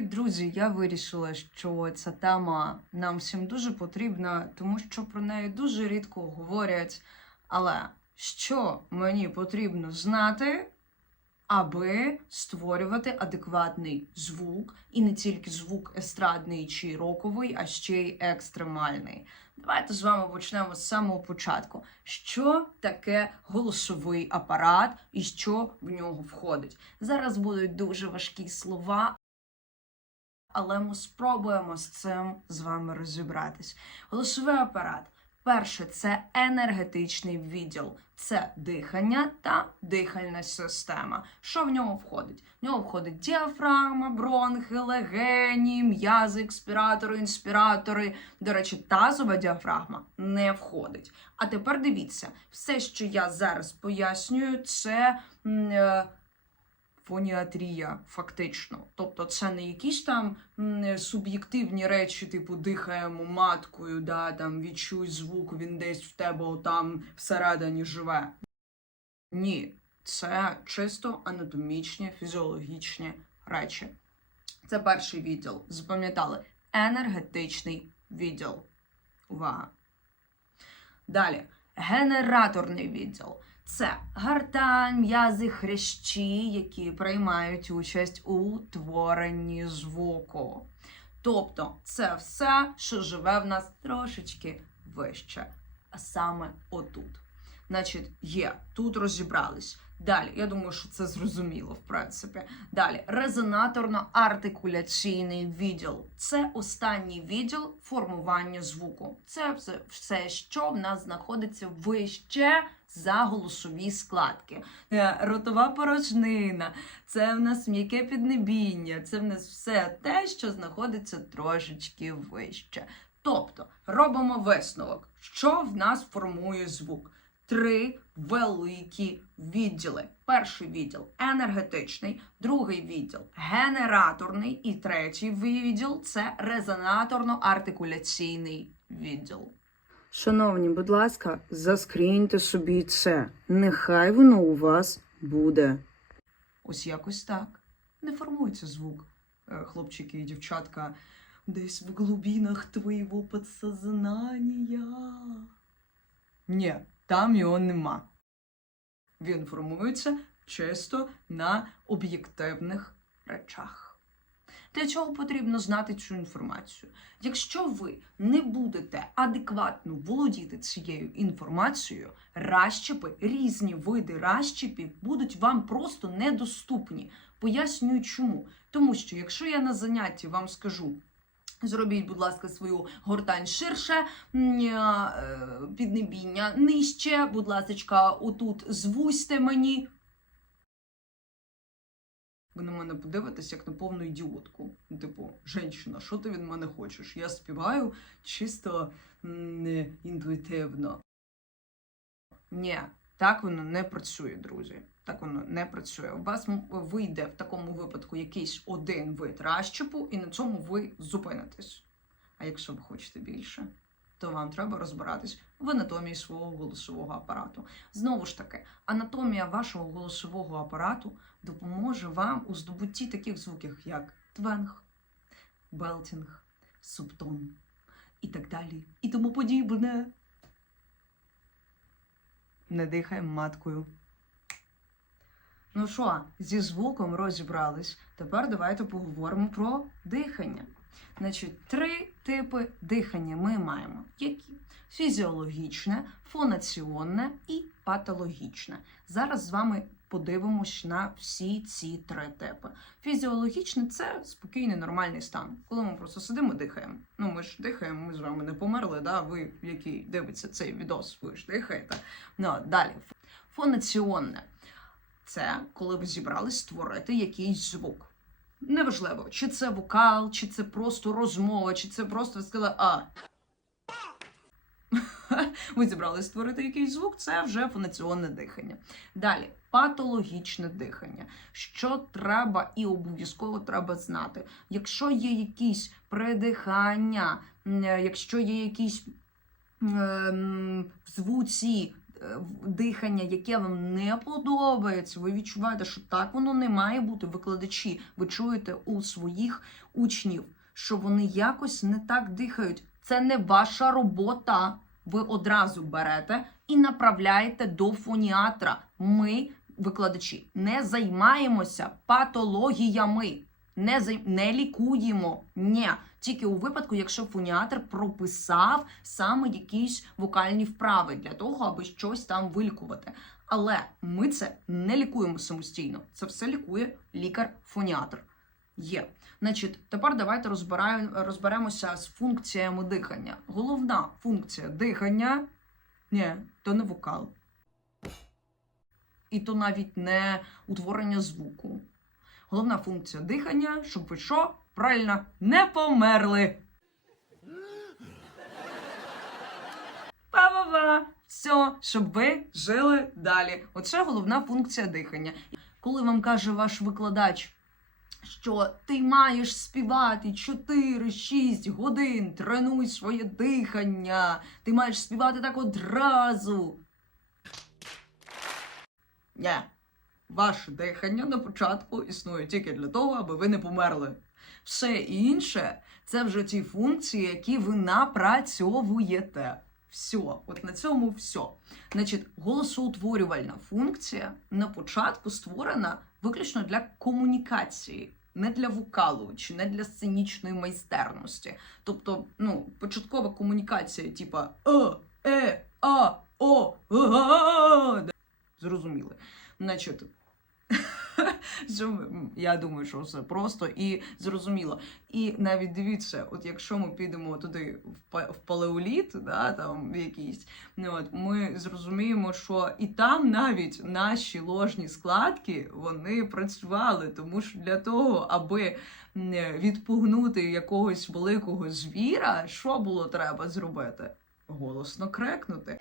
Друзі! Я вирішила, що ця тема нам всім дуже потрібна, тому що про неї дуже рідко говорять. Але що мені потрібно знати, аби створювати адекватний звук, і не тільки звук естрадний чи роковий, а ще й екстремальний. Давайте з вами почнемо з самого початку. Що таке голосовий апарат і що в нього входить? Зараз будуть дуже важкі слова, але ми спробуємо з цим з вами розібратись. Голосовий апарат. Перше, це енергетичний відділ, це дихання та дихальна система. Що в нього входить? В нього входить діафрагма, бронхи, легені, м'язи, експіратори, інспіратори. До речі, тазова діафрагма не входить. А тепер дивіться, все, що я зараз пояснюю, це. Фоніатрія, фактично. Тобто це не якісь там суб'єктивні речі, типу дихаємо маткою, да, там відчуй звук, він десь в тебе отам всередині живе. Ні, це чисто анатомічні, фізіологічні речі. Це перший відділ. Запам'ятали? Енергетичний відділ. Увага. Далі. Генераторний відділ. Це гартань, м'язи, хрящі, які приймають участь у творенні звуку. Тобто, це все, що живе в нас трошечки вище, а саме отут. Значить, є, тут розібрались. Далі, я думаю, що це зрозуміло, в принципі. Далі, резонаторно-артикуляційний відділ. Це останній відділ формування звуку. Це все, все, що в нас знаходиться вище за голосові складки. Е, Ротова порожнина, це в нас м'яке піднебіння, це в нас все те, що знаходиться трошечки вище. Тобто робимо висновок, що в нас формує звук. Три великі відділи. Перший відділ енергетичний, другий відділ генераторний, і третій відділ це резонаторно-артикуляційний відділ. Шановні, будь ласка, заскріньте собі це. Нехай воно у вас буде. Ось якось так. Не формується звук, е, хлопчики і дівчатка, десь в глубинах твоєго подсознання. Ні, там його нема. Він формується чисто на об'єктивних речах. Для чого потрібно знати цю інформацію? Якщо ви не будете адекватно володіти цією інформацією, розщепи, різні види розщепів будуть вам просто недоступні. Пояснюю чому. Тому що якщо я на занятті вам скажу. Зробіть, будь ласка, свою гортань ширше, е, піднебіння нижче, будь ласка, отут звузьте мені. Ви на мене подивитесь як на повну ідіотку. Ну, Типу, женщина, що ти від мене хочеш? Я співаю чисто не інтуїтивно. Ні, так воно не працює, друзі. Так воно не працює. У вас вийде в такому випадку якийсь один вид розщепу, і на цьому ви зупинитесь. А якщо ви хочете більше, то вам треба розбиратись в анатомії свого голосового апарату. Знову ж таки, анатомія вашого голосового апарату допоможе вам у здобутті таких звуків, як твенг, белтінг, субтон і так далі, і тому подібне. Не дихаємо маткою. Ну що, зі звуком розібрались. Тепер давайте поговоримо про дихання. Значить, три типи дихання ми маємо: які? Фізіологічне, фонаціонне і патологічне. Зараз з вами подивимось на всі ці три типи. Фізіологічне це спокійний нормальний стан, коли ми просто сидимо, дихаємо. Ну ми ж дихаємо, ми з вами не померли. Да? Ви, який дивиться цей відос, ви ж дихаєте. Ну, далі. Фонаціонне це коли ви зібрались створити якийсь звук. Неважливо, чи це вокал, чи це просто розмова, чи це просто ви сказали а. Ви зібрались створити якийсь звук, це вже фонаціонне дихання. Далі патологічне дихання. Що треба і обов'язково треба знати. Якщо є якісь придихання, якщо є якісь ем, в звуці е, дихання, яке вам не подобається, ви відчуваєте, що так воно не має бути. Викладачі, ви чуєте у своїх учнів, що вони якось не так дихають. Це не ваша робота. Ви одразу берете і направляєте до фоніатра. Ми, викладачі, не займаємося патологіями, не, зай... не лікуємо. Ні. Тільки у випадку, якщо фоніатр прописав саме якісь вокальні вправи для того, аби щось там вилікувати. Але ми це не лікуємо самостійно. Це все лікує лікар-фоніатр. Є. Значить, тепер давайте розберемося з функціями дихання. Головна функція дихання ні, то не вокал. І то навіть не утворення звуку. Головна функція дихання, щоб ви що? Правильно, не померли. Па-па-па! Все, щоб ви жили далі. Оце головна функція дихання. Коли вам каже ваш викладач, що ти маєш співати 4-6 годин, тренуй своє дихання, ти маєш співати так одразу. Ні. Ваше дихання на початку існує тільки для того, аби ви не померли. Все інше це вже ті функції, які ви напрацьовуєте. Все, от на цьому все. Значить, голосоутворювальна функція на початку створена виключно для комунікації, не для вокалу чи не для сценічної майстерності. Тобто, ну, початкова комунікація, типа е, е, а, о, а, Зрозуміли. Значить, я думаю, що все просто і зрозуміло. І навіть дивіться, от якщо ми підемо туди в, па- палеоліт, да, там якийсь, ну, от, ми зрозуміємо, що і там навіть наші ложні складки вони працювали, тому що для того, аби відпугнути якогось великого звіра, що було треба зробити? Голосно крекнути.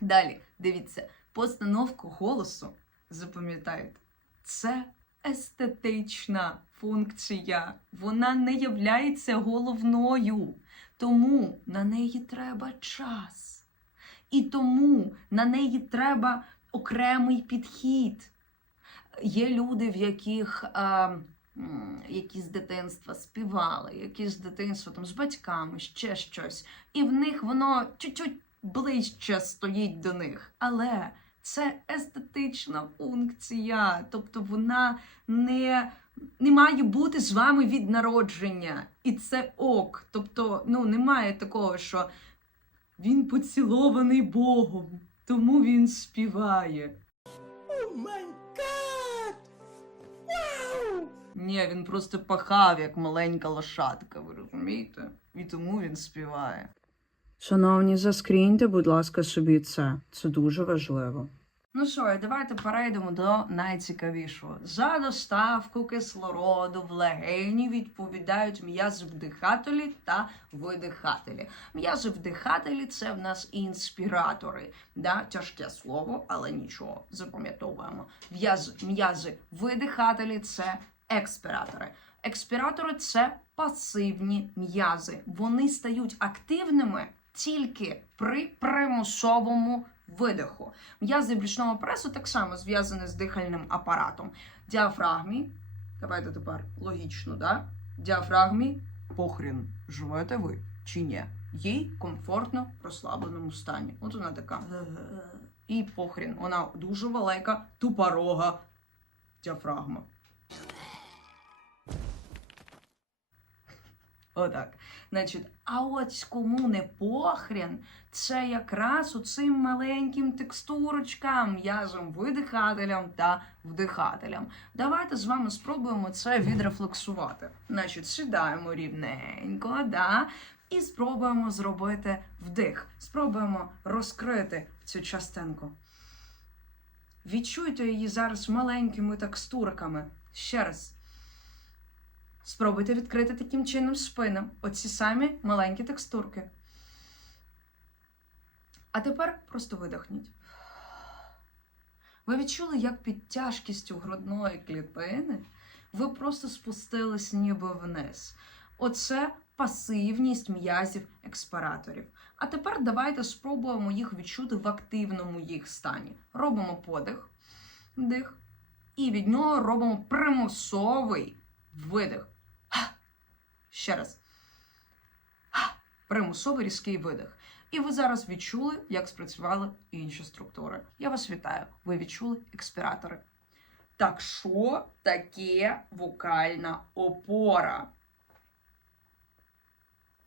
Далі, дивіться, постановку голосу, запам'ятайте, це естетична функція. Вона не являється головною, тому на неї треба час. І тому на неї треба окремий підхід. Є люди, в яких а, які з дитинства співали, які з дитинства там з батьками, ще щось, і в них воно чуть-чуть ближче стоїть до них. Але це естетична функція, тобто вона не, не має бути з вами від народження. І це ок. Тобто, ну, немає такого, що він поцілований Богом, тому він співає. Ні, він просто пахав, як маленька лошадка, ви розумієте? І тому він співає. Шановні, заскріньте, будь ласка, собі це. Це дуже важливо. Ну що, давайте перейдемо до найцікавішого. За доставку кислороду в легені відповідають м'язи вдихателі та видихателі. М'язи вдихателі це в нас інспіратори. Да? Тяжке слово, але нічого, запам'ятовуємо. М'язи видихателі це експіратори. Експіратори це пасивні м'язи. Вони стають активними тільки при примусовому видиху. М'язи брюшного пресу так само зв'язані з дихальним апаратом. Діафрагмі, давайте тепер логічно, да? Діафрагмі похрін, живете ви чи ні? Їй комфортно в розслабленому стані. От вона така. І похрін. Вона дуже велика, тупорога діафрагма. Отак. Значить, а от кому не похрен, це якраз оцим маленьким текстурочкам, м'язом видихателям та вдихателям. Давайте з вами спробуємо це відрефлексувати. Значить, сідаємо рівненько, да, і спробуємо зробити вдих. Спробуємо розкрити цю частинку. Відчуйте її зараз маленькими текстурками. Ще раз. Спробуйте відкрити таким чином спину. Оці самі маленькі текстурки. А тепер просто видохніть. Ви відчули, як під тяжкістю грудної клітини ви просто спустились ніби вниз. Оце пасивність м'язів експіраторів. А тепер давайте спробуємо їх відчути в активному їх стані. Робимо подих, вдих, і від нього робимо примусовий видих. Ще раз. Примусовий різкий видих. І ви зараз відчули, як спрацювали інші структури. Я вас вітаю. Ви відчули експіратори. Так що таке вокальна опора?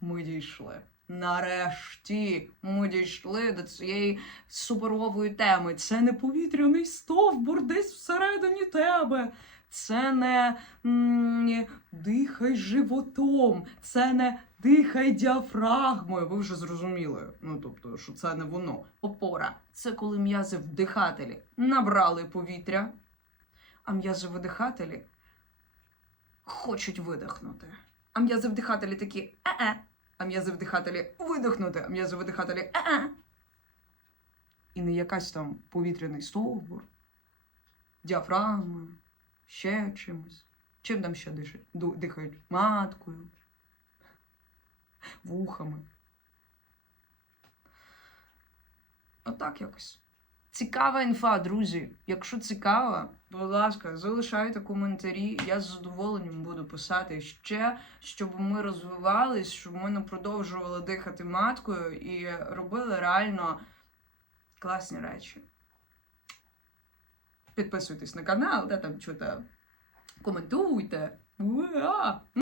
Ми дійшли. Нарешті ми дійшли до цієї суперової теми. Це не повітряний стовбур десь всередині тебе. Це не дихай животом, це не дихай діафрагмою. Ви вже зрозуміли. Ну тобто, що це не воно. Опора це коли м'язи вдихателі набрали повітря, а м'язи видихателі хочуть видихнути. А м'язи вдихателі такі е-е. А м'язи вдихателі видихнути, а м'язи видихателі е-е. І не якась там повітряний стовбур, діафрагмою, ще чимось. Чим там ще Дихають маткою, вухами. Отак якось. Цікава інфа, друзі. Якщо цікава, будь ласка, залишайте коментарі. Я з задоволенням буду писати ще, щоб ми розвивались, щоб ми не продовжували дихати маткою і робили реально класні речі. Підписуйтесь на канал, да, там чути, коментуйте. Уа!